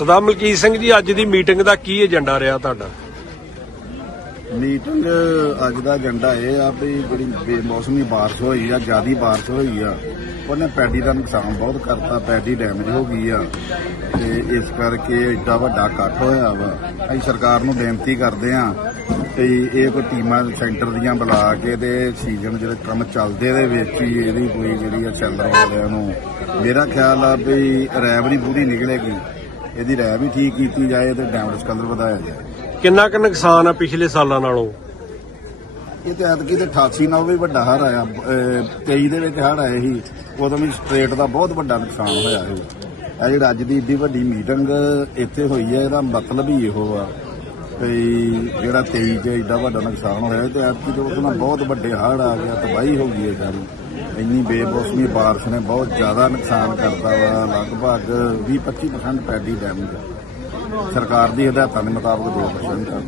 ਸਰਦਾਰ ਮਲਕੀਤ ਸਿੰਘ ਜੀ, ਅੱਜ ਦੀ ਮੀਟਿੰਗ ਦਾ ਕੀ ਏਜੰਡਾ ਰਿਹਾ ਤੁਹਾਡਾ? ਮੀਟਿੰਗ ਅੱਜ ਦਾ ਏਜੰਡਾ ਇਹ ਆ ਵੀ ਜਿਹੜੀ ਬੇਮੌਸਮੀ ਬਾਰਿਸ਼ ਹੋਈ ਆ, ਜਿਆਦੀ ਬਾਰਿਸ਼ ਹੋਈ ਆ, ਉਹਨੇ ਪੈਡੀ ਦਾ ਨੁਕਸਾਨ ਬਹੁਤ ਕਰਤਾ, ਪੈਡੀ ਡੈਮੇਜ ਹੋ ਗਈ ਆ। ਤੇ ਇਸ ਕਰਕੇ ਏਡਾ ਵੱਡਾ ਇਕੱਠ ਹੋਇਆ ਵਾ। ਅਸੀਂ ਸਰਕਾਰ ਨੂੰ ਬੇਨਤੀ ਕਰਦੇ ਆ ਤੇ ਇਹ ਕੋਈ ਟੀਮਾਂ, ਸੈਂਟਰ ਦੀਆਂ ਬੁਲਾ ਕੇ ਤੇ ਸੀਜ਼ਨ ਜਿਹੜੇ ਕੰਮ ਚੱਲਦੇ ਦੇ ਵਿੱਚ ਹੀ ਇਹਦੀ ਕੋਈ ਜਿਹੜੀ ਆ ਚੱਲ ਵਾਲਿਆਂ ਨੂੰ ਮੇਰਾ ਖਿਆਲ ਆ ਵੀ ਰੈਬ ਨਹੀਂ ਪੂਰੀ ਨਿਕਲੇਗੀ। ਇਹਦੀ ਰੈਬ ਵੀ ਠੀਕ ਕੀਤੀ ਜਾਏ ਤੇ ਡੈਮੇਜ ਕਲਰ ਵਧਾਇਆ ਜਾਏ। ਕਿੰਨਾ ਕੁ ਨੁਕਸਾਨ ਆ ਪਿਛਲੇ ਸਾਲਾਂ ਨਾਲੋਂ? ਇਹ ਤੇ ਐਤਕੀ ਤੇ 88 ਨਾਲ ਵੀ ਵੱਡਾ ਹੜ ਆਇਆ। ਅਹ 23 ਦੇ ਵਿੱਚ ਹੜ ਆਏ ਸੀ। ਉਦੋਂ ਵੀ ਸਟ੍ਰੇਟ ਦਾ ਬਹੁਤ ਵੱਡਾ ਨੁਕਸਾਨ ਹੋਇਆ ਸੀ। ਇਹ ਜਿਹੜਾ ਅੱਜ ਦੀ ਏਡੀ ਵੱਡੀ ਮੀਟਿੰਗ ਇੱਥੇ ਹੋਈ ਹੈ ਇਹਦਾ ਮਤਲਬ ਹੀ ਇਹੋ ਆ ਵੀ ਜਿਹੜਾ 23 ਚ ਏਡਾ ਵੱਡਾ ਨੁਕਸਾਨ ਹੋਇਆ ਤੇ ਐਤਕੀ ਤੇ ਉਹਦੇ ਨਾਲ ਬਹੁਤ ਵੱਡੇ ਹੜ ਆ ਗਿਆ ਤਬਾਹੀ ਹੋ ਗਈ ਹੈ ਸਾਰੀ। ਇੰਨੀ ਬੇਮੌਸਮੀ ਬਾਰਿਸ਼ ਨੇ ਬਹੁਤ ਜ਼ਿਆਦਾ ਨੁਕਸਾਨ ਕਰਤਾ ਵਾ। ਲਗਭਗ 20-25% ਪੈਡੀ ਡੈਮੇਜ ਸਰਕਾਰ ਦੀ ਹਦਾਇਤਾਂ ਦੇ ਮੁਤਾਬਕ 2% ਆ।